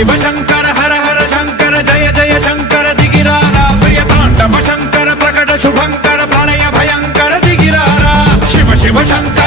शिव शंकर हर हर शंकर जय जय शंकर दिगिरारा प्रिय तांडव शंकर प्रकट शुभंकर प्रलय भयंकर दिगिरारा शिव शिव शंकर